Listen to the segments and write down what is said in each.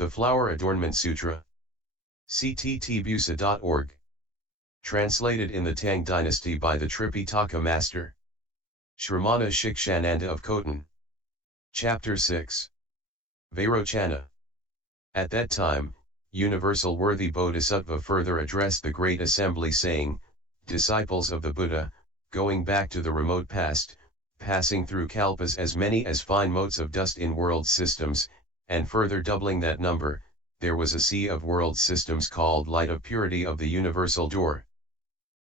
The Flower Adornment Sutra. cttbusa.org. Translated in the Tang Dynasty by the Tripitaka Master Shramana Shikshananda of Khotan. Chapter 6. Vairochana. At that time, Universal Worthy Bodhisattva further addressed the great assembly saying, Disciples of the Buddha, going back to the remote past, passing through kalpas as many as fine motes of dust in world systems, and further doubling that number, there was a sea of world systems called Light of Purity of the Universal Door.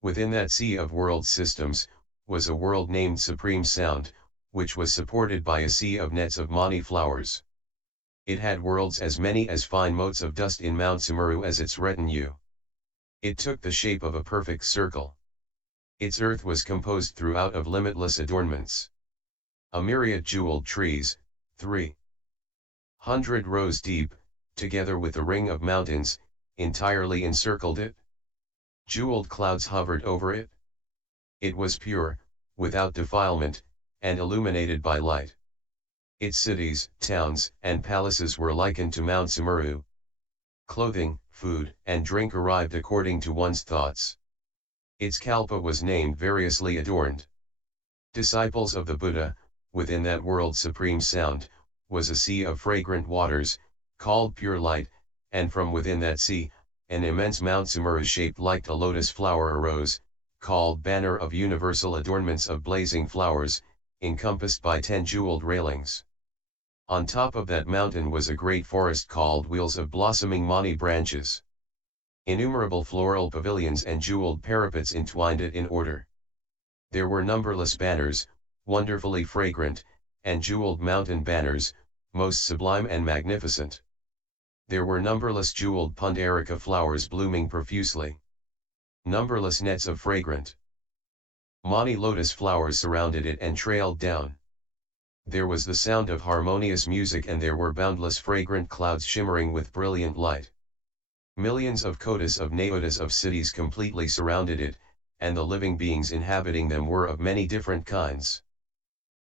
Within that sea of world systems, was a world named Supreme Sound, which was supported by a sea of nets of mani flowers. It had worlds as many as fine motes of dust in Mount Sumeru as its retinue. It took the shape of a perfect circle. Its earth was composed throughout of limitless adornments. A myriad jeweled trees, 300 rows deep, together with a ring of mountains, entirely encircled it. Jeweled clouds hovered over it. It was pure, without defilement, and illuminated by light. Its cities, towns, and palaces were likened to Mount Sumeru. Clothing, food, and drink arrived according to one's thoughts. Its kalpa was named variously adorned. Disciples of the Buddha, within that world Supreme Sound, was a sea of fragrant waters, called pure light, and from within that sea, an immense Mount Sumeru shaped like a lotus flower arose, called Banner of Universal Adornments of blazing flowers, encompassed by 10 jeweled railings. On top of that mountain was a great forest called Wheels of blossoming mani branches. Innumerable floral pavilions and jeweled parapets entwined it in order. There were numberless banners, wonderfully fragrant, and jeweled mountain banners, most sublime and magnificent. There were numberless jeweled pundarika flowers blooming profusely. Numberless nets of fragrant mani lotus flowers surrounded it and trailed down. There was the sound of harmonious music and there were boundless fragrant clouds shimmering with brilliant light. Millions of kotas of naotas of cities completely surrounded it, and the living beings inhabiting them were of many different kinds.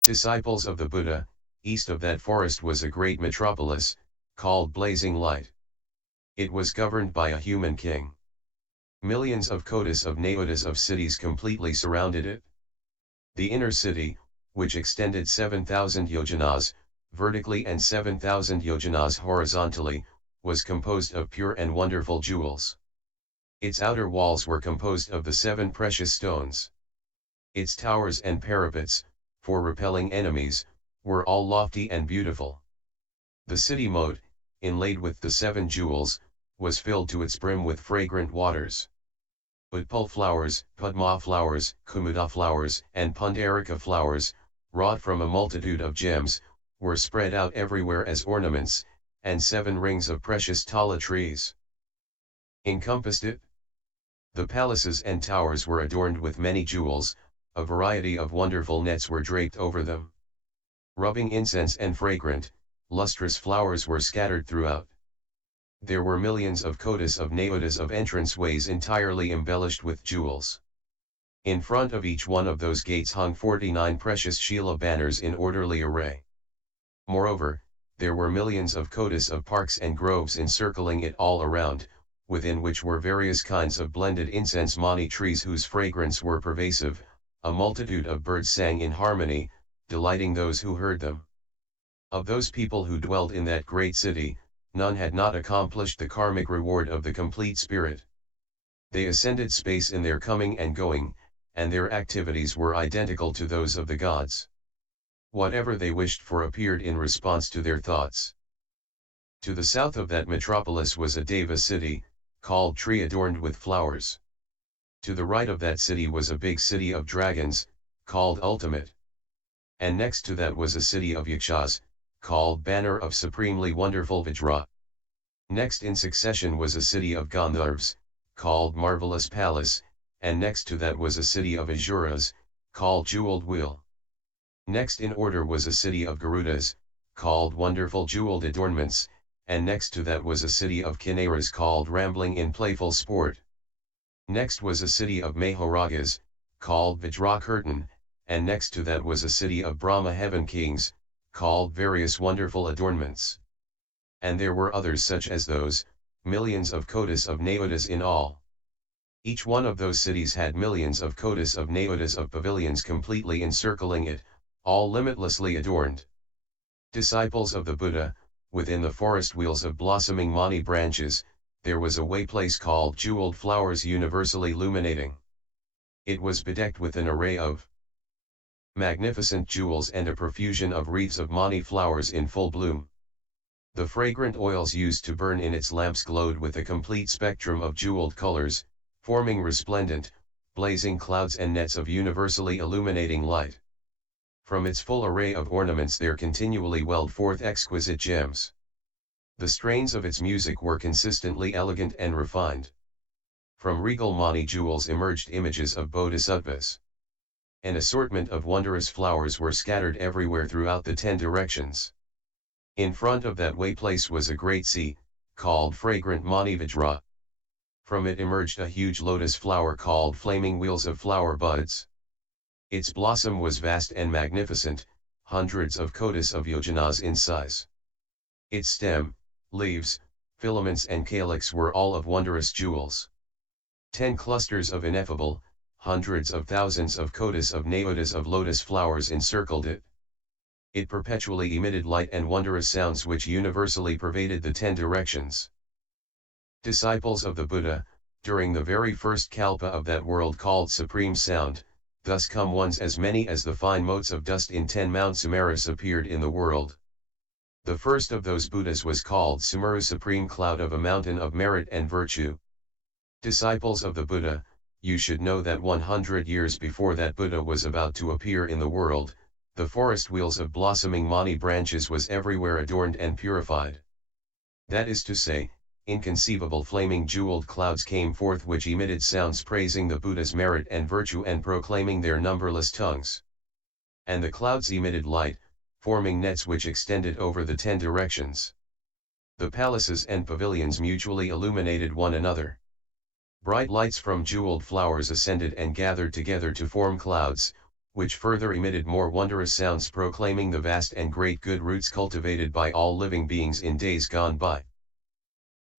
Disciples of the Buddha, east of that forest was a great metropolis, called Blazing Light. It was governed by a human king. Millions of kotas of naotas of cities completely surrounded it. The inner city, which extended 7,000 yojanas, vertically and 7,000 yojanas horizontally, was composed of pure and wonderful jewels. Its outer walls were composed of the 7 precious stones. Its towers and parapets, for repelling enemies, were all lofty and beautiful. The city moat, inlaid with the 7 jewels, was filled to its brim with fragrant waters. Utpal flowers, Padma flowers, Kumuda flowers, and Pundarika flowers, wrought from a multitude of gems, were spread out everywhere as ornaments, and 7 rings of precious tala trees encompassed it. The palaces and towers were adorned with many jewels, a variety of wonderful nets were draped over them. Rubbing incense and fragrant, lustrous flowers were scattered throughout. There were millions of kotas of naotas of entrance-ways entirely embellished with jewels. In front of each one of those gates hung 49 precious Shila banners in orderly array. Moreover, there were millions of kotas of parks and groves encircling it all around, within which were various kinds of blended incense mani trees whose fragrance were pervasive. A multitude of birds sang in harmony, delighting those who heard them. Of those people who dwelled in that great city, none had not accomplished the karmic reward of the complete spirit. They ascended space in their coming and going, and their activities were identical to those of the gods. Whatever they wished for appeared in response to their thoughts. To the south of that metropolis was a Deva city, called Tree adorned with flowers. To the right of that city was a big city of dragons, called Ultimate. And next to that was a city of Yakshas, called Banner of Supremely Wonderful Vajra. Next in succession was a city of Gandharvas, called Marvelous Palace, and next to that was a city of Asuras, called Jeweled Wheel. Next in order was a city of Garudas, called Wonderful Jeweled Adornments, and next to that was a city of Kinnaras called Rambling in Playful Sport. Next was a city of Mahoragas, called Vajra Curtain, and next to that was a city of Brahma Heaven Kings, called Various Wonderful Adornments. And there were others such as those, millions of kotas of naodas in all. Each one of those cities had millions of kotas of naodas of pavilions completely encircling it, all limitlessly adorned. Disciples of the Buddha, within the forest wheels of blossoming mani branches, there was a way place called jeweled flowers universally illuminating. It was bedecked with an array of magnificent jewels and a profusion of wreaths of mani flowers in full bloom. The fragrant oils used to burn in its lamps glowed with a complete spectrum of jeweled colors, forming resplendent, blazing clouds and nets of universally illuminating light. From its full array of ornaments there continually welled forth exquisite gems. The strains of its music were consistently elegant and refined. From regal mani jewels emerged images of bodhisattvas. An assortment of wondrous flowers were scattered everywhere throughout the 10 directions. In front of that way place was a great sea, called fragrant mani vajra. From it emerged a huge lotus flower called flaming wheels of flower buds. Its blossom was vast and magnificent, hundreds of kotas of yojanas in size. Its stem, leaves, filaments and calyx were all of wondrous jewels. 10 clusters of ineffable, hundreds of thousands of kotas of naodas of lotus flowers encircled it. It perpetually emitted light and wondrous sounds which universally pervaded the 10 directions. Disciples of the Buddha, during the very first kalpa of that world called Supreme Sound, thus come ones as many as the fine motes of dust in 10 Mount Sumerus appeared in the world. The first of those Buddhas was called Sumeru, supreme cloud of a mountain of merit and virtue. Disciples of the Buddha, you should know that 100 years before that Buddha was about to appear in the world, the forest wheels of blossoming mani branches was everywhere adorned and purified. That is to say, inconceivable flaming jeweled clouds came forth which emitted sounds praising the Buddha's merit and virtue and proclaiming their numberless tongues. And the clouds emitted light, forming nets which extended over the 10 directions. The palaces and pavilions mutually illuminated one another. Bright lights from jeweled flowers ascended and gathered together to form clouds, which further emitted more wondrous sounds proclaiming the vast and great good roots cultivated by all living beings in days gone by.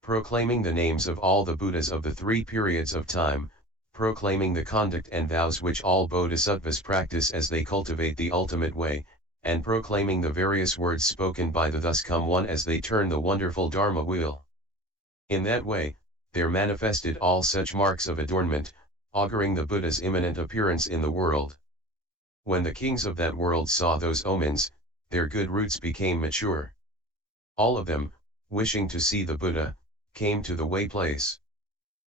Proclaiming the names of all the Buddhas of the 3 periods of time, proclaiming the conduct and vows which all bodhisattvas practice as they cultivate the ultimate way, and proclaiming the various words spoken by the thus come one as they turn the wonderful Dharma wheel. In that way, there manifested all such marks of adornment, auguring the Buddha's imminent appearance in the world. When the kings of that world saw those omens, their good roots became mature. All of them, wishing to see the Buddha, came to the way place.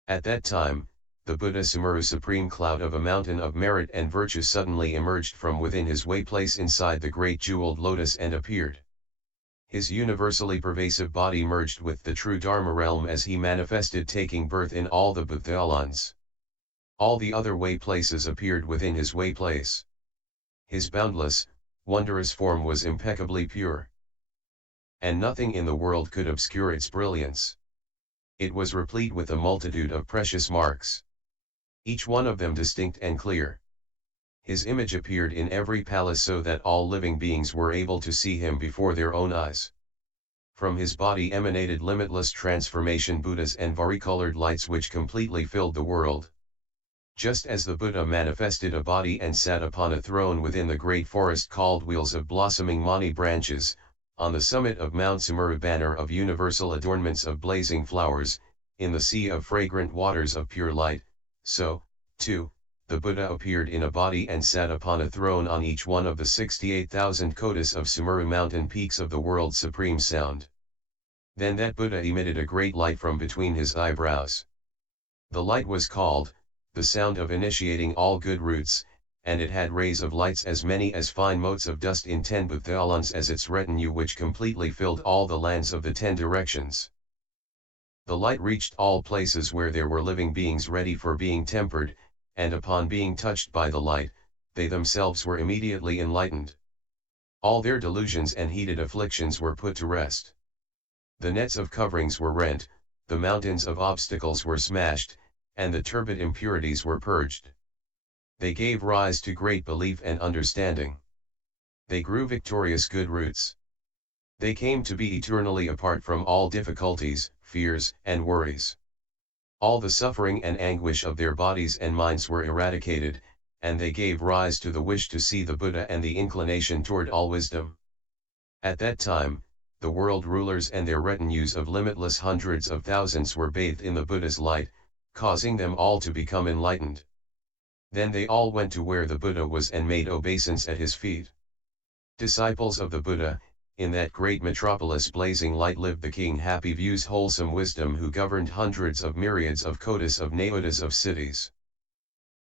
At that time, the Buddha Sumeru, supreme cloud of a mountain of merit and virtue, suddenly emerged from within his way place inside the great jeweled lotus and appeared. His universally pervasive body merged with the true Dharma realm as he manifested, taking birth in all the Bhuthalans. All the other way places appeared within his way place. His boundless, wondrous form was impeccably pure. And nothing in the world could obscure its brilliance. It was replete with a multitude of precious marks, each one of them distinct and clear. His image appeared in every palace so that all living beings were able to see him before their own eyes. From his body emanated limitless transformation Buddhas and varicolored lights which completely filled the world. Just as the Buddha manifested a body and sat upon a throne within the great forest called Wheels of blossoming mani branches, on the summit of Mount Sumeru, banner of universal adornments of blazing flowers, in the sea of fragrant waters of pure light, so, too, the Buddha appeared in a body and sat upon a throne on each one of the 68,000 kotas of Sumeru mountain peaks of the world's supreme sound. Then that Buddha emitted a great light from between his eyebrows. The light was called, the sound of initiating all good roots, and it had rays of lights as many as fine motes of dust in 10 Bhuthalans as its retinue, which completely filled all the lands of the 10 directions. The light reached all places where there were living beings ready for being tempered, and upon being touched by the light, they themselves were immediately enlightened. All their delusions and heated afflictions were put to rest. The nets of coverings were rent, the mountains of obstacles were smashed, and the turbid impurities were purged. They gave rise to great belief and understanding. They grew victorious good roots. They came to be eternally apart from all difficulties, fears, and worries. All the suffering and anguish of their bodies and minds were eradicated, and they gave rise to the wish to see the Buddha and the inclination toward all wisdom. At that time, the world rulers and their retinues of limitless hundreds of thousands were bathed in the Buddha's light, causing them all to become enlightened. Then they all went to where the Buddha was and made obeisance at his feet. Disciples of the Buddha, in that great metropolis blazing light lived the king Happy View's wholesome wisdom who governed hundreds of myriads of kotas of naodas of cities.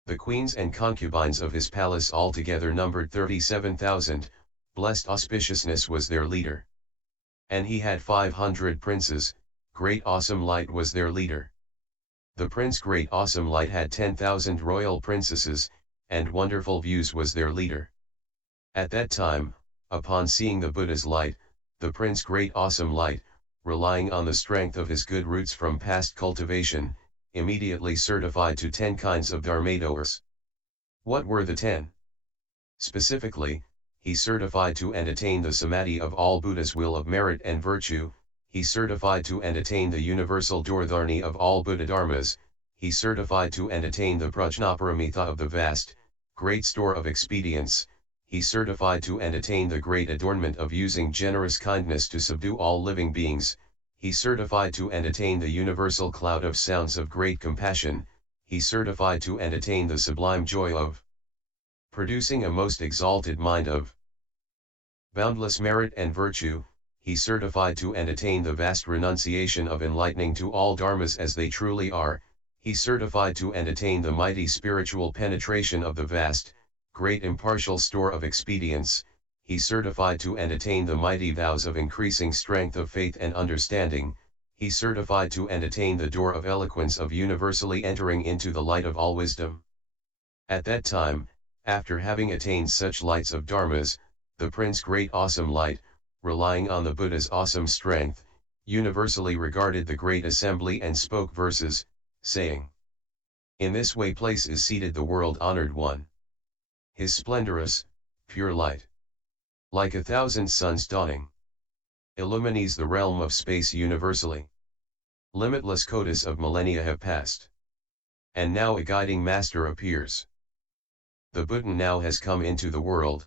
The queens and concubines of his palace altogether numbered 37,000, blessed auspiciousness was their leader. And he had 500 princes, Great Awesome Light was their leader. The Prince Great Awesome Light had 10,000 royal princesses, and Wonderful Views was their leader. At that time, upon seeing the Buddha's light, the Prince Great Awesome Light, relying on the strength of his good roots from past cultivation, immediately certified to 10 kinds of Dharmas. What were the 10? Specifically, he certified to and attain the Samadhi of all Buddha's will of merit and virtue, he certified to and attain the universal Dharani of all Buddha Dharmas, he certified to and attain the Prajnaparamita of the vast, great store of expedients, he certified to and attain the great adornment of using generous kindness to subdue all living beings, he certified to and attain the universal cloud of sounds of great compassion, he certified to and attain the sublime joy of producing a most exalted mind of boundless merit and virtue, he certified to and attain the vast renunciation of enlightening to all dharmas as they truly are, he certified to and attain the mighty spiritual penetration of the vast, great impartial store of expedients, he certified to and attain the mighty vows of increasing strength of faith and understanding, he certified to and attain the door of eloquence of universally entering into the light of all wisdom. At that time, after having attained such lights of dharmas, the Prince Great Awesome Light, relying on the Buddha's awesome strength, universally regarded the great assembly and spoke verses, saying, "In this way place is seated the world-honored one. His splendorous, pure light, like 1,000 suns dawning, illumines the realm of space universally. Limitless kotas of millennia have passed. And now a guiding master appears. The Buddha now has come into the world.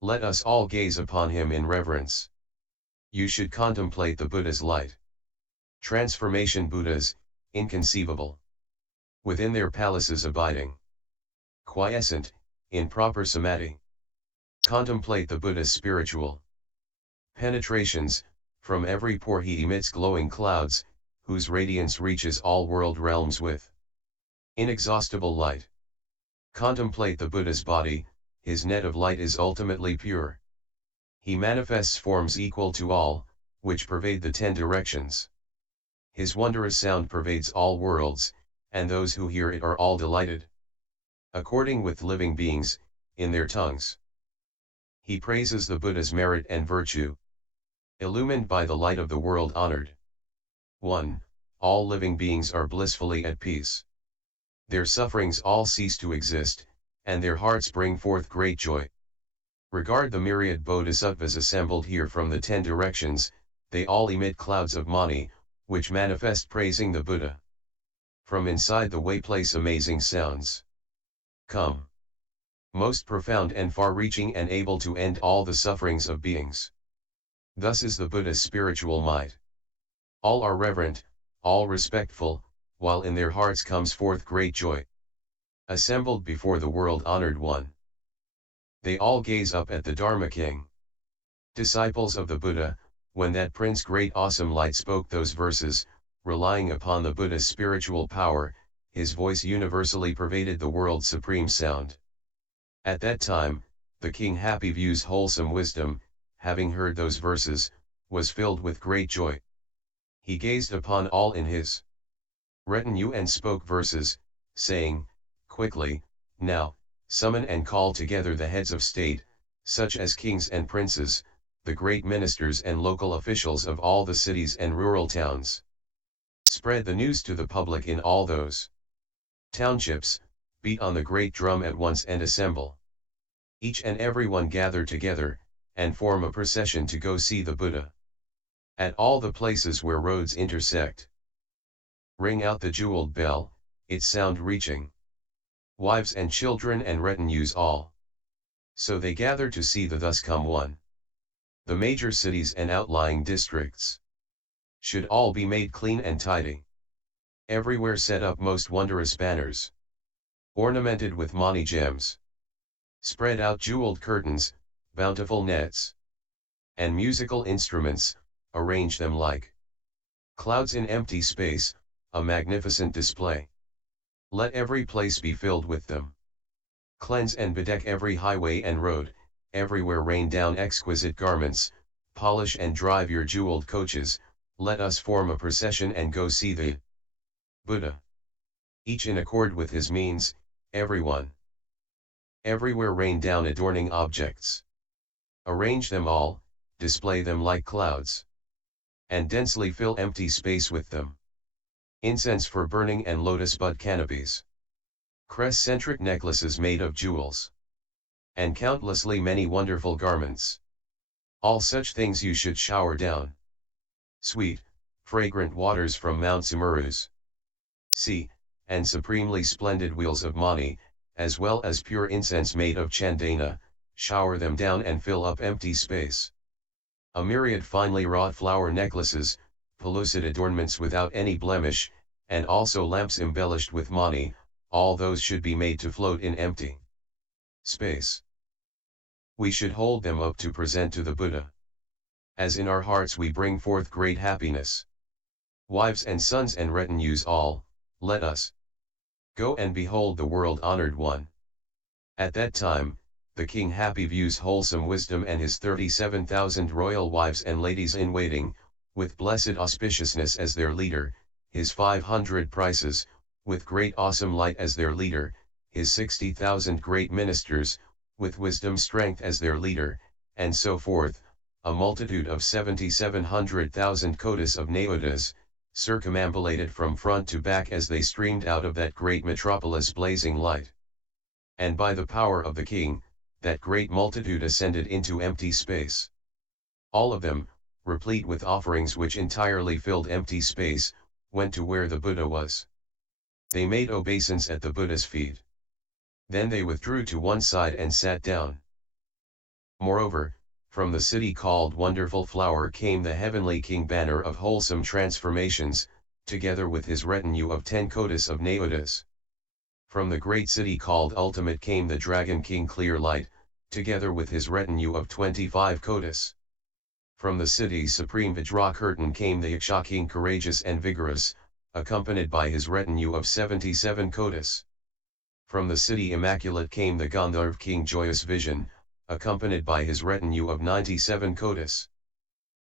Let us all gaze upon him in reverence. You should contemplate the Buddha's light. Transformation Buddhas, inconceivable. Within their palaces abiding. Quiescent, in proper samadhi. Contemplate the Buddha's spiritual penetrations, from every pore he emits glowing clouds, whose radiance reaches all world realms with inexhaustible light. Contemplate the Buddha's body, his net of light is ultimately pure. He manifests forms equal to all, which pervade the 10 directions. His wondrous sound pervades all worlds, and those who hear it are all delighted. According with living beings, in their tongues. He praises the Buddha's merit and virtue. Illumined by the light of the world honored. 1. All living beings are blissfully at peace. Their sufferings all cease to exist, and their hearts bring forth great joy. Regard the myriad bodhisattvas assembled here from the 10 directions, they all emit clouds of mani, which manifest praising the Buddha. From inside the way place amazing sounds come. Most profound and far-reaching and able to end all the sufferings of beings. Thus is the Buddha's spiritual might. All are reverent, all respectful, while in their hearts comes forth great joy. Assembled before the world-honored one. They all gaze up at the Dharma King. Disciples of the Buddha, when that Prince Great Awesome Light spoke those verses, relying upon the Buddha's spiritual power, his voice universally pervaded the world's supreme sound. At that time, the King Happy View's wholesome wisdom, having heard those verses, was filled with great joy. He gazed upon all in his retinue and spoke verses, saying, "Quickly, now, summon and call together the heads of state, such as kings and princes, the great ministers and local officials of all the cities and rural towns. Spread the news to the public in all those townships, beat on the great drum at once and assemble. Each and every one gather together, and form a procession to go see the Buddha. At all the places where roads intersect. Ring out the jeweled bell, its sound reaching wives and children and retinues all. So they gather to see the thus come one. The major cities and outlying districts should all be made clean and tidy. Everywhere set up most wondrous banners, ornamented with mani gems. Spread out jeweled curtains, bountiful nets, and musical instruments, arrange them like clouds in empty space, a magnificent display. Let every place be filled with them. Cleanse and bedeck every highway and road, everywhere rain down exquisite garments, polish and drive your jeweled coaches, let us form a procession and go see the Buddha. Each in accord with his means, everyone. Everywhere rain down adorning objects. Arrange them all, display them like clouds. And densely fill empty space with them. Incense for burning and lotus bud canopies. Crest-centric necklaces made of jewels. And countlessly many wonderful garments. All such things you should shower down. Sweet, fragrant waters from Mount Sumeru's sea, and supremely splendid wheels of mani, as well as pure incense made of chandana, shower them down and fill up empty space. A myriad finely wrought flower necklaces, pellucid adornments without any blemish, and also lamps embellished with mani, all those should be made to float in empty space. We should hold them up to present to the Buddha. As in our hearts we bring forth great happiness. Wives and sons and retinues all, let us go and behold the world-honored one. At that time, the king happy views wholesome wisdom and his 37,000 royal wives and ladies in waiting, with blessed auspiciousness as their leader, his 500 princes, with great awesome light as their leader, his 60,000 great ministers, with wisdom strength as their leader, and so forth, a multitude of 7,700,000 kotis of naodas, circumambulated from front to back as they streamed out of that great metropolis blazing light. And by the power of the king, that great multitude ascended into empty space. All of them, replete with offerings which entirely filled empty space, went to where the Buddha was. They made obeisance at the Buddha's feet. Then they withdrew to one side and sat down. Moreover, from the city called Wonderful Flower came the heavenly king banner of wholesome transformations, together with his retinue of 10 kotis of naodas. From the great city called Ultimate came the dragon king Clear Light, together with his retinue of 25 kotis. From the city supreme Vajra Curtain came the Yaksha king Courageous and Vigorous, accompanied by his retinue of 77 kotis. From the city Immaculate came the Gandharv king Joyous Vision, accompanied by his retinue of 97 kotis.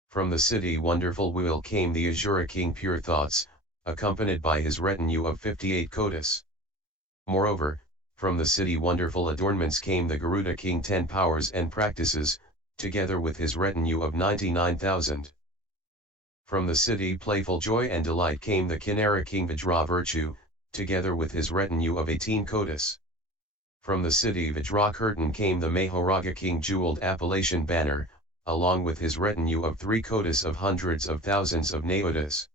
From the city Wonderful Will came the Azura king Pure Thoughts, accompanied by his retinue of 58 kotis. Moreover, from the city Wonderful Adornments came the Garuda king 10 Powers and Practices, together with his retinue of 99,000. From the city Playful Joy and Delight came the Kinnara king Vajra Virtue, together with his retinue of 18 kotis. From the city Vajra Curtain came the Mahoraga king Jeweled Appellation Banner, along with his retinue of 3 kotis of hundreds of thousands of naodas.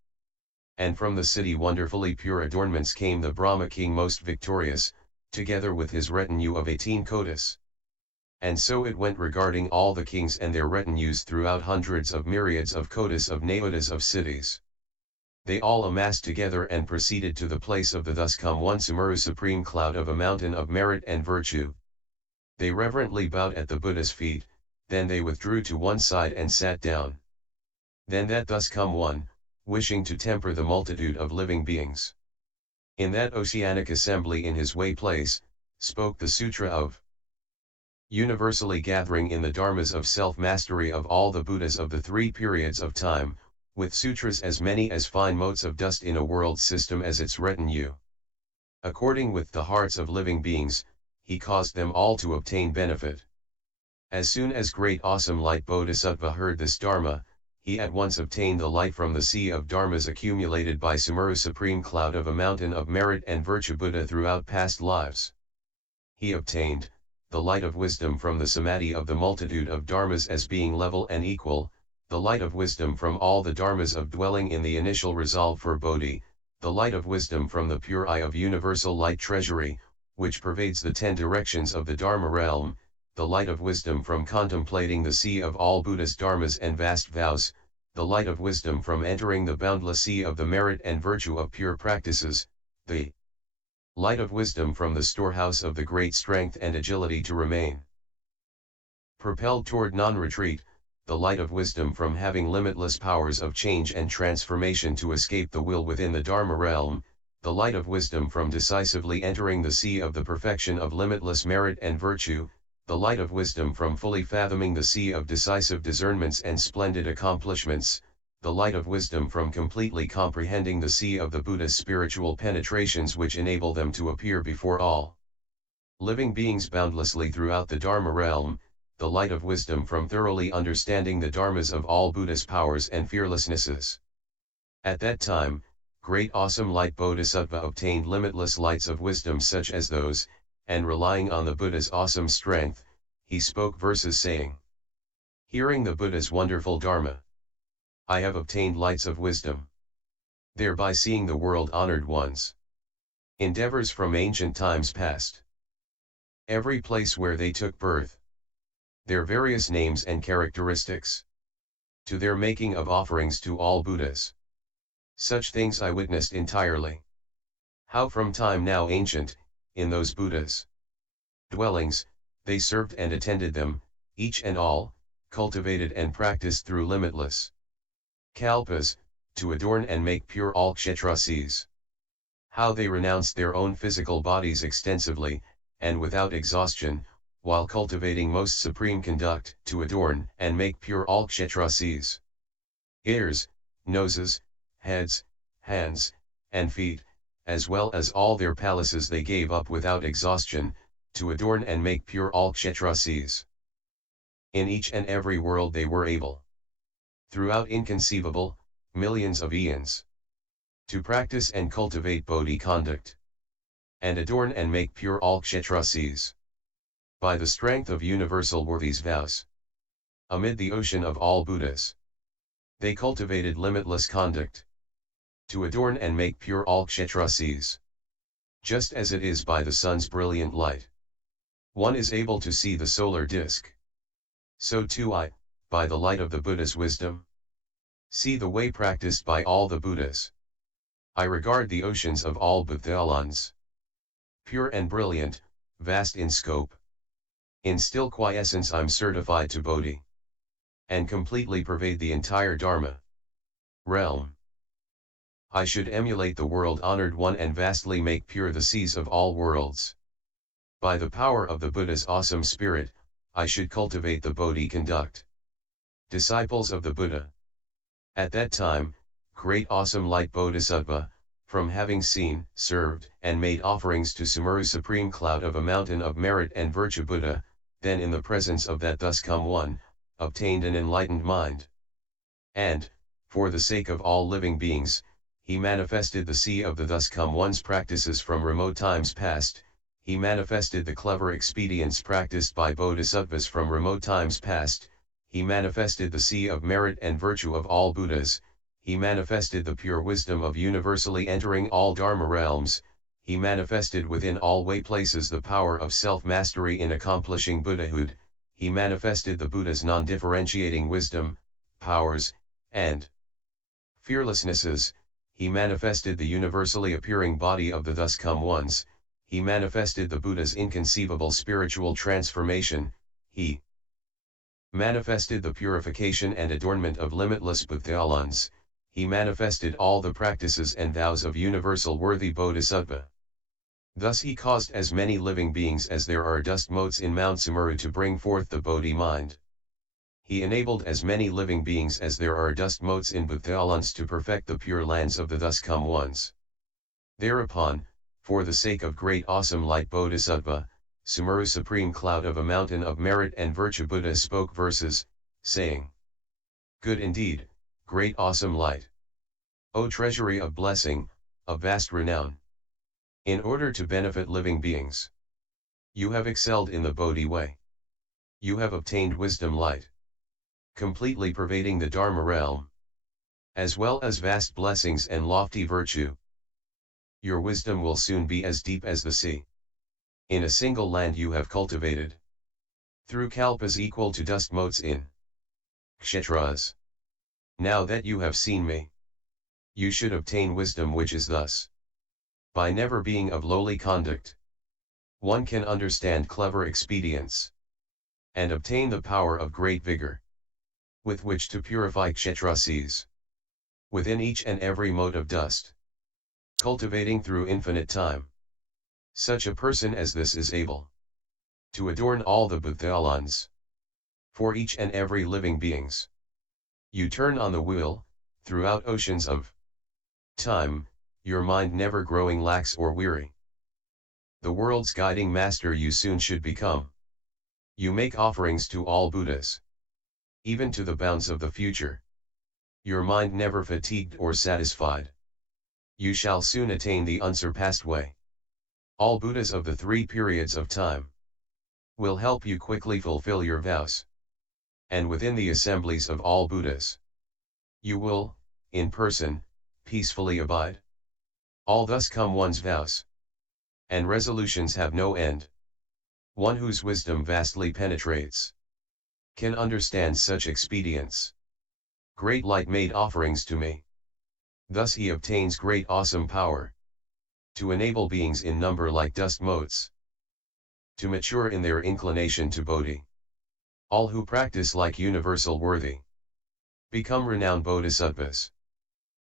And from the city Wonderfully Pure Adornments came the Brahma king Most Victorious, together with his retinue of 18 kotis. And so it went regarding all the kings and their retinues throughout hundreds of myriads of kotis of naodas of cities. They all amassed together and proceeded to the place of the thus come one Sumeru supreme cloud of a mountain of merit and virtue. They reverently bowed at the Buddha's feet, then they withdrew to one side and sat down. Then that thus come one, wishing to temper the multitude of living beings, in that oceanic assembly in his way place, spoke the Sutra of universally gathering in the Dharmas of self-mastery of all the Buddhas of the 3 periods of time, with sutras as many as fine motes of dust in a world system as its retinue. According with the hearts of living beings, he caused them all to obtain benefit. As soon as great awesome light Bodhisattva heard this Dharma, he at once obtained the light from the sea of Dharmas accumulated by Sumeru supreme cloud of a mountain of merit and virtue Buddha throughout past lives. He obtained the light of wisdom from the Samadhi of the multitude of Dharmas as being level and equal, the light of wisdom from all the Dharmas of dwelling in the initial resolve for Bodhi, the light of wisdom from the pure eye of universal light treasury, which pervades the 10 directions of the Dharma realm, the light of wisdom from contemplating the sea of all Buddhist Dharmas and vast vows, the light of wisdom from entering the boundless sea of the merit and virtue of pure practices, the light of wisdom from the storehouse of the great strength and agility to remain propelled toward non-retreat, the light of wisdom from having limitless powers of change and transformation to escape the will within the Dharma realm, the light of wisdom from decisively entering the sea of the perfection of limitless merit and virtue, the light of wisdom from fully fathoming the sea of decisive discernments and splendid accomplishments, the light of wisdom from completely comprehending the sea of the Buddha's spiritual penetrations which enable them to appear before all living beings boundlessly throughout the Dharma realm, the light of wisdom from thoroughly understanding the Dharmas of all Buddha's powers and fearlessnesses. At that time, great awesome light Bodhisattva obtained limitless lights of wisdom such as those, and relying on the Buddha's awesome strength, he spoke verses saying, hearing the Buddha's wonderful Dharma, I have obtained lights of wisdom. Thereby seeing the world honored ones. Endeavors from ancient times past. Every place where they took birth. Their various names and characteristics. To their making of offerings to all Buddhas. Such things I witnessed entirely. How from time now ancient, in those Buddhas' dwellings, they served and attended them, each and all, cultivated and practiced through limitless kalpas, to adorn and make pure all kshetrasis. How they renounced their own physical bodies extensively, and without exhaustion, while cultivating most supreme conduct, to adorn and make pure all kshetrasis. Ears, noses, heads, hands, and feet, as well as all their palaces they gave up without exhaustion, to adorn and make pure all kshetrasis. In each and every world they were able, throughout inconceivable, millions of eons, to practice and cultivate Bodhi conduct, and adorn and make pure all kshetrasis. By the strength of universal worthies vows. Amid the ocean of all Buddhas, they cultivated limitless conduct, to adorn and make pure all kshetrasis. Just as it is by the sun's brilliant light, one is able to see the solar disk. So too I, by the light of the Buddha's wisdom, see the way practiced by all the Buddhas. I regard the oceans of all Bodhisattvas, pure and brilliant, vast in scope. In still quiescence I'm certified to Bodhi, and completely pervade the entire Dharma realm. I should emulate the world-honored one and vastly make pure the seas of all worlds. By the power of the Buddha's awesome spirit, I should cultivate the Bodhi conduct. Disciples of the Buddha. At that time, great awesome light Bodhisattva, from having seen, served, and made offerings to Sumeru supreme cloud of a mountain of merit and virtue Buddha, then in the presence of that thus come one, obtained an enlightened mind. And, for the sake of all living beings, he manifested the sea of the thus come one's practices from remote times past, he manifested the clever expedients practiced by Bodhisattvas from remote times past, he manifested the sea of merit and virtue of all Buddhas, he manifested the pure wisdom of universally entering all Dharma realms, he manifested within all way places the power of self-mastery in accomplishing Buddhahood, he manifested the Buddha's non-differentiating wisdom, powers, and fearlessnesses, he manifested the universally appearing body of the thus come ones, he manifested the Buddha's inconceivable spiritual transformation, he manifested the purification and adornment of limitless Bodhisattvas, he manifested all the practices and vows of universal worthy Bodhisattva. Thus he caused as many living beings as there are dust motes in Mount Sumeru to bring forth the Bodhi mind. He enabled as many living beings as there are dust motes in Bodhisattvas to perfect the pure lands of the thus come ones. Thereupon, for the sake of great awesome light Bodhisattva, Sumeru supreme cloud of a mountain of merit and virtue Buddha spoke verses, saying, good indeed, great awesome light. O treasury of blessing, of vast renown. In order to benefit living beings. You have excelled in the Bodhi way. You have obtained wisdom light, completely pervading the Dharma realm, as well as vast blessings and lofty virtue. Your wisdom will soon be as deep as the sea. In a single land you have cultivated, through kalpas equal to dust motes in kshetras. Now that you have seen me, you should obtain wisdom, which is thus. By never being of lowly conduct, one can understand clever expedients, and obtain the power of great vigor, with which to purify kshetrasis, within each and every mote of dust, cultivating through infinite time. Such a person as this is able to adorn all the Bodhisattvas, for each and every living beings. You turn on the wheel, throughout oceans of time, your mind never growing lax or weary. The world's guiding master you soon should become. You make offerings to all Buddhas, even to the bounds of the future. Your mind never fatigued or satisfied. You shall soon attain the unsurpassed way. All Buddhas of the 3 periods of time will help you quickly fulfill your vows. And within the assemblies of all Buddhas, you will, in person, peacefully abide. All thus come one's vows and resolutions have no end. One whose wisdom vastly penetrates can understand such expedients. Great light made offerings to me. Thus he obtains great awesome power to enable beings in number like dust motes to mature in their inclination to Bodhi. All who practice like universal worthy become renowned Bodhisattvas.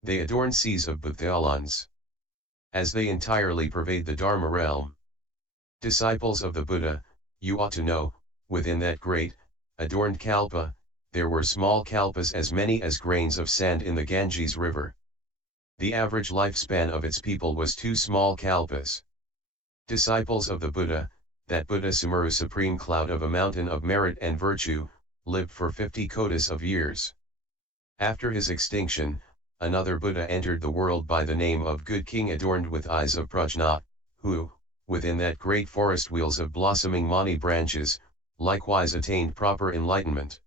They adorn seas of Bodhisattvas, as they entirely pervade the Dharma realm. Disciples of the Buddha, you ought to know, within that great, adorned kalpa, there were small kalpas as many as grains of sand in the Ganges river. The average lifespan of its people was 2 small kalpas. Disciples of the Buddha, that Buddha Sumeru, supreme cloud of a mountain of merit and virtue, lived for 50 kotis of years. After his extinction, another Buddha entered the world by the name of Good King, adorned with eyes of prajna, who, within that great forest wheels of blossoming mani branches, likewise attained proper enlightenment.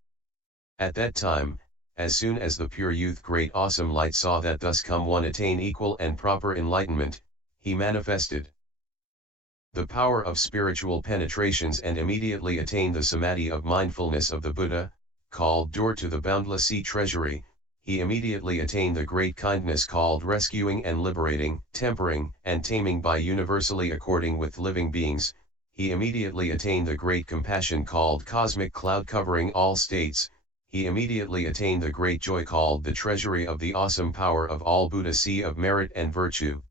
At that time, as soon as the pure youth great awesome light saw that thus come one attain equal and proper enlightenment, he manifested the power of spiritual penetrations and immediately attained the Samadhi of mindfulness of the Buddha, called door to the boundless sea treasury. He immediately attained the great kindness called rescuing and liberating, tempering and taming by universally according with living beings. He immediately attained the great compassion called cosmic cloud covering all states. He immediately attained the great joy called the treasury of the awesome power of all Buddha, sea of merit and virtue.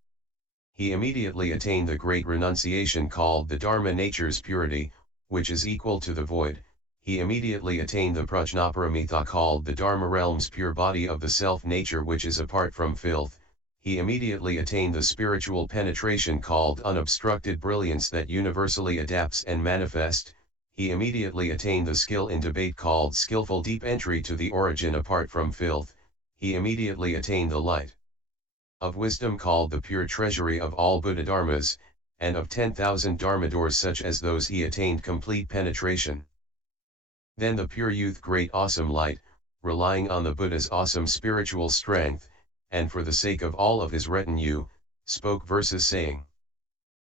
He immediately attained the great renunciation called the Dharma, nature's purity, which is equal to the void. He immediately attained the prajnaparamita called the Dharma realm's pure body of the self-nature, which is apart from filth. He immediately attained the spiritual penetration called unobstructed brilliance that universally adapts and manifest. He immediately attained the skill in debate called skillful deep entry to the origin apart from filth. He immediately attained the light of wisdom called the pure treasury of all Buddha Dharmas, and of 10,000 Dharma doors such as those he attained complete penetration. Then the pure youth great awesome light, relying on the Buddha's awesome spiritual strength, and for the sake of all of his retinue, spoke verses saying,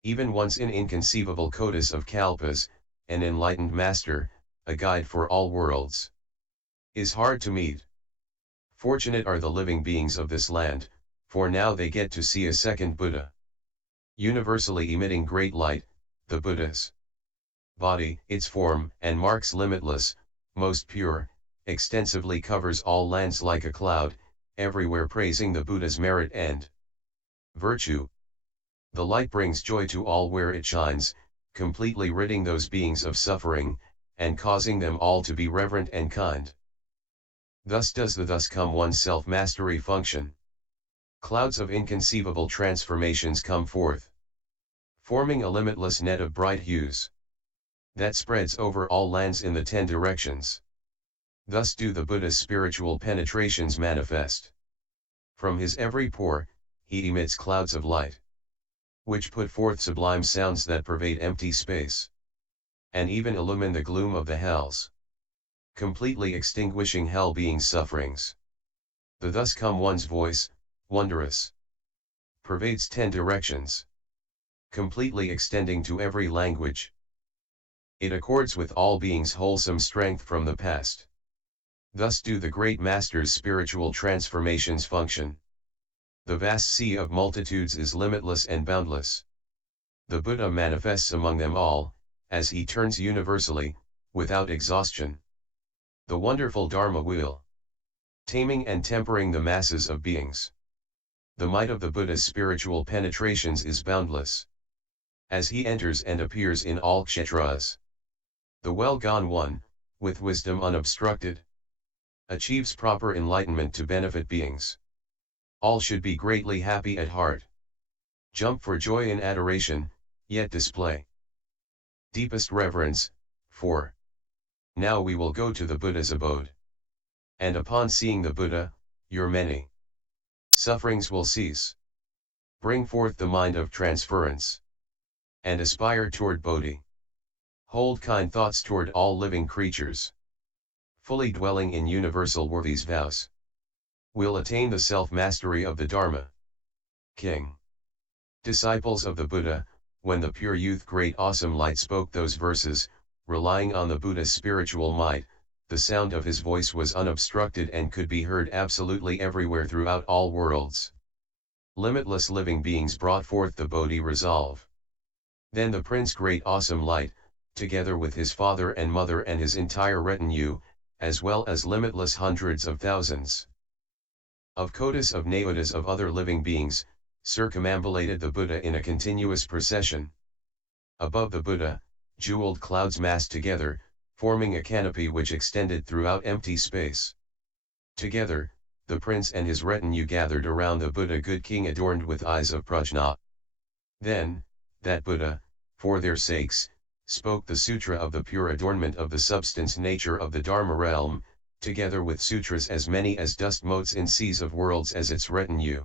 even once in inconceivable kotis of kalpas, an enlightened master, a guide for all worlds, is hard to meet. Fortunate are the living beings of this land, for now they get to see a second Buddha, universally emitting great light, the Buddha's body, its form and marks limitless, most pure, extensively covers all lands like a cloud, everywhere praising the Buddha's merit and virtue. The light brings joy to all where it shines, completely ridding those beings of suffering, and causing them all to be reverent and kind. Thus does the thus come one's self-mastery function. Clouds of inconceivable transformations come forth, forming a limitless net of bright hues that spreads over all lands in the 10 directions. Thus do the Buddha's spiritual penetrations manifest. From his every pore, he emits clouds of light, which put forth sublime sounds that pervade empty space. and even illumine the gloom of the hells, completely extinguishing hell beings' sufferings. The thus come one's voice, Wondrous, pervades 10 directions, completely extending to every language. It accords with all beings' wholesome strength from the past. Thus do the great Master's spiritual transformations function. The vast sea of multitudes is limitless and boundless. The Buddha manifests among them all, as he turns universally, without exhaustion. The wonderful Dharma wheel, taming and tempering the masses of beings. The might of the Buddha's spiritual penetrations is boundless. As he enters and appears in all kshetras, the well-gone one, with wisdom unobstructed, achieves proper enlightenment to benefit beings. All should be greatly happy at heart. Jump for joy in adoration, yet display deepest reverence, for now we will go to the Buddha's abode. And upon seeing the Buddha, your many sufferings will cease. Bring forth the mind of transference, and aspire toward Bodhi. Hold kind thoughts toward all living creatures. Fully dwelling in universal worthies vows, will attain the self-mastery of the Dharma. King. Disciples of the Buddha, when the pure youth great awesome light spoke those verses, relying on the Buddha's spiritual might, the sound of his voice was unobstructed and could be heard absolutely everywhere throughout all worlds. Limitless living beings brought forth the Bodhi resolve. Then the Prince great awesome light, together with his father and mother and his entire retinue, as well as limitless hundreds of thousands of kotis of nayotas of other living beings, circumambulated the Buddha in a continuous procession. Above the Buddha, jeweled clouds massed together, forming a canopy which extended throughout empty space. Together, the prince and his retinue gathered around the Buddha good king adorned with eyes of prajna. Then, that Buddha, for their sakes, spoke the sutra of the pure adornment of the substance nature of the Dharma realm, together with sutras as many as dust motes in seas of worlds as its retinue.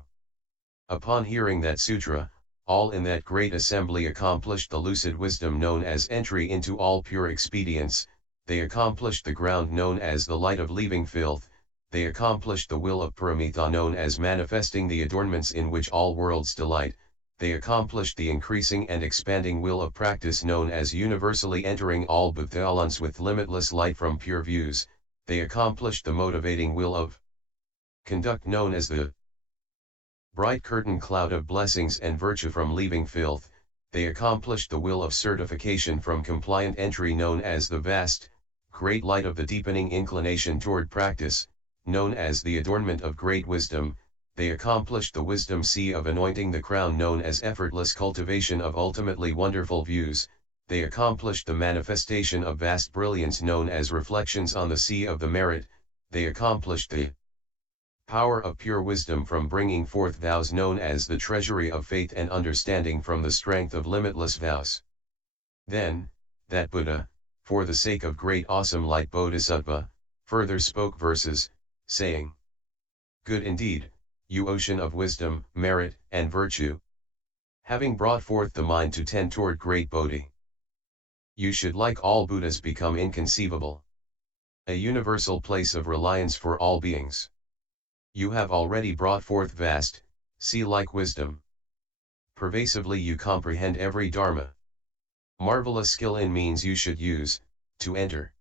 Upon hearing that sutra, all in that great assembly accomplished the lucid wisdom known as entry into all pure expedience, they accomplished the ground known as the light of leaving filth, they accomplished the will of Paramitha known as manifesting the adornments in which all worlds delight, they accomplished the increasing and expanding will of practice known as universally entering all bhuthalans with limitless light from pure views, they accomplished the motivating will of conduct known as the bright curtain cloud of blessings and virtue from leaving filth, they accomplished the will of certification from compliant entry known as the vast, great light of the deepening inclination toward practice, known as the adornment of great wisdom, they accomplished the wisdom sea of anointing the crown known as effortless cultivation of ultimately wonderful views, they accomplished the manifestation of vast brilliance known as reflections on the sea of the merit, they accomplished the power of pure wisdom from bringing forth vows known as the treasury of faith and understanding from the strength of limitless vows. Then, that Buddha, for the sake of great awesome light Bodhisattva, further spoke verses, saying, Good indeed, you ocean of wisdom, merit, and virtue. Having brought forth the mind to tend toward great Bodhi, you should like all Buddhas become inconceivable. A universal place of reliance for all beings. You have already brought forth vast, sea-like wisdom. Pervasively you comprehend every Dharma. Marvelous skill in means you should use, to enter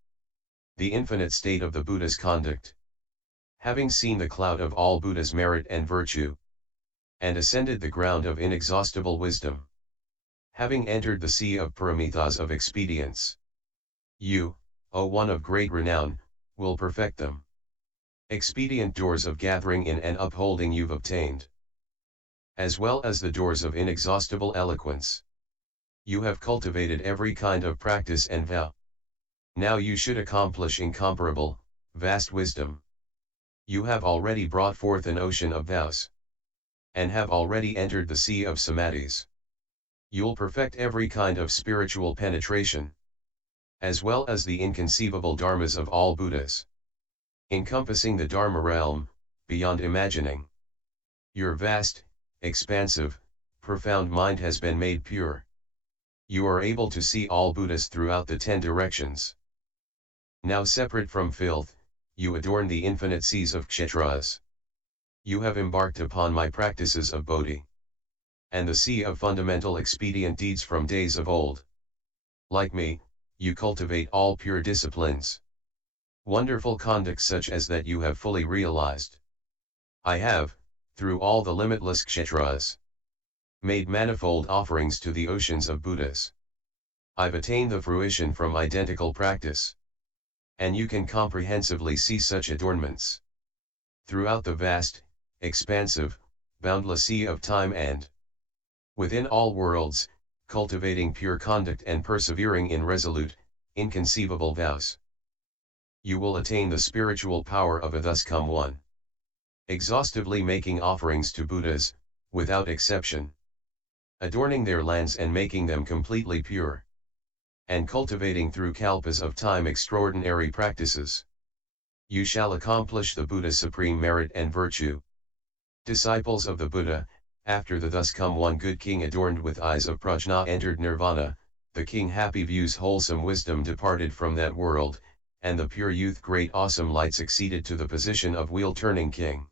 the infinite state of the Buddha's conduct. Having seen the cloud of all Buddha's merit and virtue, and ascended the ground of inexhaustible wisdom. Having entered the sea of paramithas of expedience. You, O one of great renown, will perfect them. Expedient doors of gathering in and upholding you've obtained. As well as the doors of inexhaustible eloquence. You have cultivated every kind of practice and vow. Now you should accomplish incomparable, vast wisdom. You have already brought forth an ocean of vows. And have already entered the sea of samadhis. You'll perfect every kind of spiritual penetration. As well as the inconceivable dharmas of all Buddhas. Encompassing the Dharma realm, beyond imagining. Your vast, expansive, profound mind has been made pure. You are able to see all Buddhas throughout the 10 directions. Now separate from filth, you adorn the infinite seas of kshetras. You have embarked upon my practices of Bodhi. And the sea of fundamental expedient deeds from days of old. Like me, you cultivate all pure disciplines. Wonderful conduct such as that you have fully realized. I have, through all the limitless kshetras, made manifold offerings to the oceans of Buddhas. I've attained the fruition from identical practice. And you can comprehensively see such adornments throughout the vast, expansive, boundless sea of time and within all worlds, cultivating pure conduct and persevering in resolute, inconceivable vows. You will attain the spiritual power of a thus come one. Exhaustively making offerings to Buddhas, without exception. Adorning their lands and making them completely pure. And cultivating through kalpas of time extraordinary practices. You shall accomplish the Buddha's supreme merit and virtue. Disciples of the Buddha, after the thus come one good king adorned with eyes of prajna entered nirvana, the king happy views wholesome wisdom departed from that world, and the pure youth great awesome light succeeded to the position of wheel-turning king.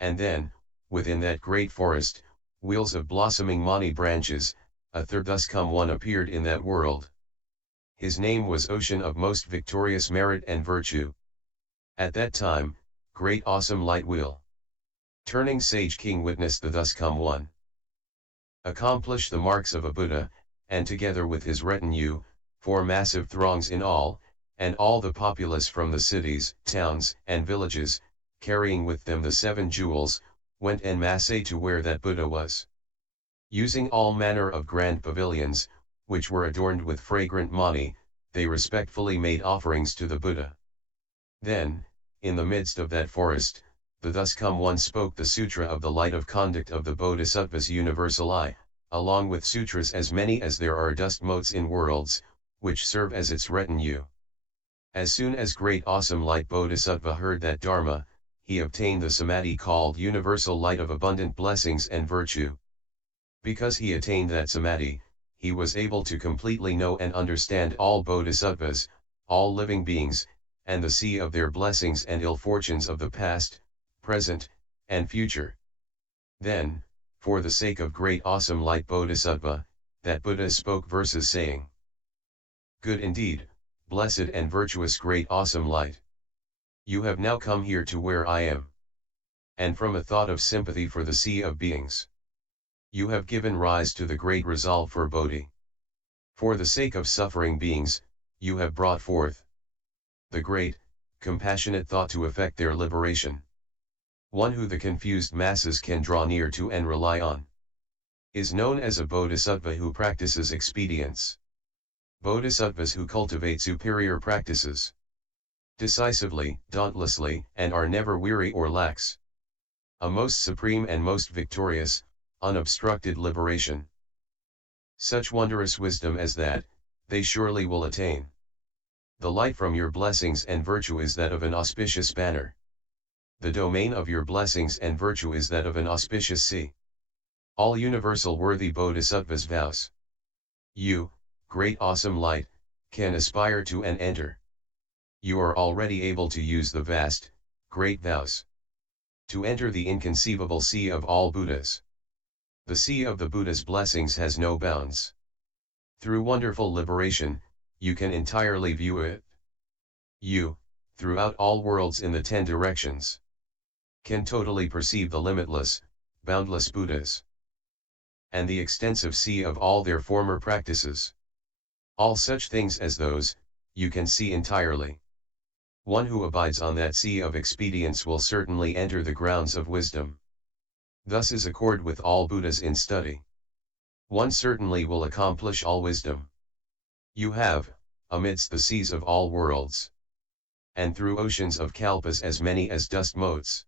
And then, within that great forest, wheels of blossoming mani branches, a third thus come one appeared in that world. His name was Ocean of most victorious merit and virtue. At that time, great awesome light wheel turning sage king witnessed the thus come one accomplish the marks of a Buddha, and together with his retinue, 4 massive throngs in all, and all the populace from the cities, towns, and villages, carrying with them the 7 jewels, went en masse to where that Buddha was. Using all manner of grand pavilions, which were adorned with fragrant mani, they respectfully made offerings to the Buddha. Then, in the midst of that forest, the thus come one spoke the Sutra of the light of conduct of the Bodhisattvas Universal I, along with sutras as many as there are dust motes in worlds, which serve as its retinue. As soon as great awesome light Bodhisattva heard that Dharma, he obtained the Samadhi called universal light of abundant blessings and virtue. Because he attained that Samadhi, he was able to completely know and understand all Bodhisattvas, all living beings, and the sea of their blessings and ill fortunes of the past, present, and future. Then, for the sake of great awesome light Bodhisattva, that Buddha spoke verses saying, "Good indeed, blessed and virtuous great awesome light. You have now come here to where I am. And from a thought of sympathy for the sea of beings, you have given rise to the great resolve for Bodhi. For the sake of suffering beings, you have brought forth the great, compassionate thought to effect their liberation. One who the confused masses can draw near to and rely on is known as a bodhisattva who practices expedience. Bodhisattvas who cultivate superior practices decisively, dauntlessly, and are never weary or lax. A most supreme and most victorious, unobstructed liberation. Such wondrous wisdom as that, they surely will attain. The light from your blessings and virtue is that of an auspicious banner. The domain of your blessings and virtue is that of an auspicious sea. All universal worthy bodhisattvas vows. You, great awesome light, can aspire to and enter. You are already able to use the vast, great vows. To enter the inconceivable sea of all Buddhas. The sea of the Buddha's blessings has no bounds. Through wonderful liberation, you can entirely view it. You, throughout all worlds in the 10 directions, can totally perceive the limitless, boundless Buddhas. And the extensive sea of all their former practices. All such things as those, you can see entirely. One who abides on that sea of expedience will certainly enter the grounds of wisdom. Thus is accord with all Buddhas in study. One certainly will accomplish all wisdom. You have, amidst the seas of all worlds, and through oceans of kalpas as many as dust motes,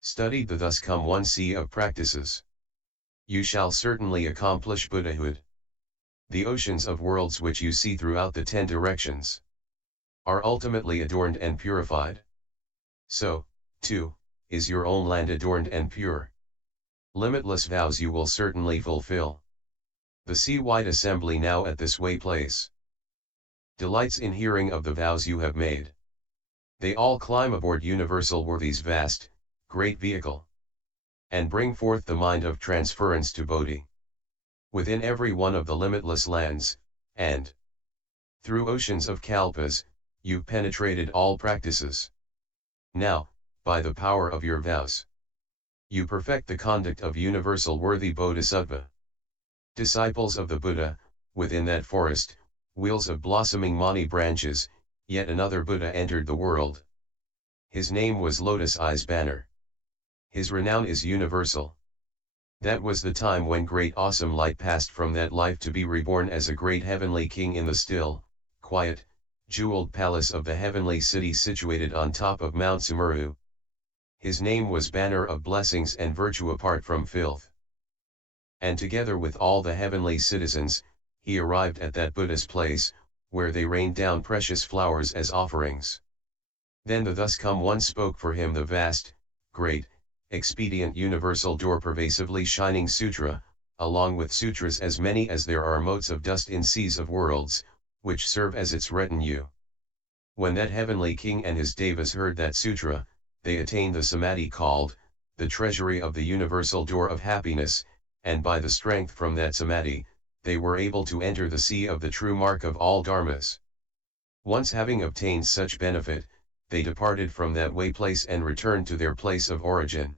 studied the thus come one sea of practices. You shall certainly accomplish Buddhahood. The oceans of worlds which you see throughout the 10 directions are ultimately adorned and purified. So, too, is your own land adorned and pure. Limitless vows you will certainly fulfill. The sea-wide assembly now at this way place delights in hearing of the vows you have made. They all climb aboard Universal Worthy's vast, great vehicle, and bring forth the mind of transference to Bodhi. Within every one of the limitless lands, and through oceans of kalpas, you've penetrated all practices. Now, by the power of your vows, you perfect the conduct of universal worthy Bodhisattva. Disciples of the Buddha, within that forest, wheels of blossoming mani branches, yet another Buddha entered the world. His name was Lotus Eye's Banner. His renown is universal. That was the time when great awesome light passed from that life to be reborn as a great heavenly king in the still, quiet, jeweled palace of the heavenly city situated on top of Mount Sumeru. His name was Banner of Blessings and Virtue apart from filth. And together with all the heavenly citizens, he arrived at that Buddha's place, where they rained down precious flowers as offerings. Then the thus come one spoke for him the vast, great, expedient universal door pervasively shining sutra, along with sutras as many as there are motes of dust in seas of worlds, which serve as its retinue. When that heavenly king and his devas heard that sutra, they attained the Samadhi called, the treasury of the universal door of happiness, and by the strength from that Samadhi, they were able to enter the sea of the true mark of all Dharmas. Once having obtained such benefit, they departed from that way place and returned to their place of origin.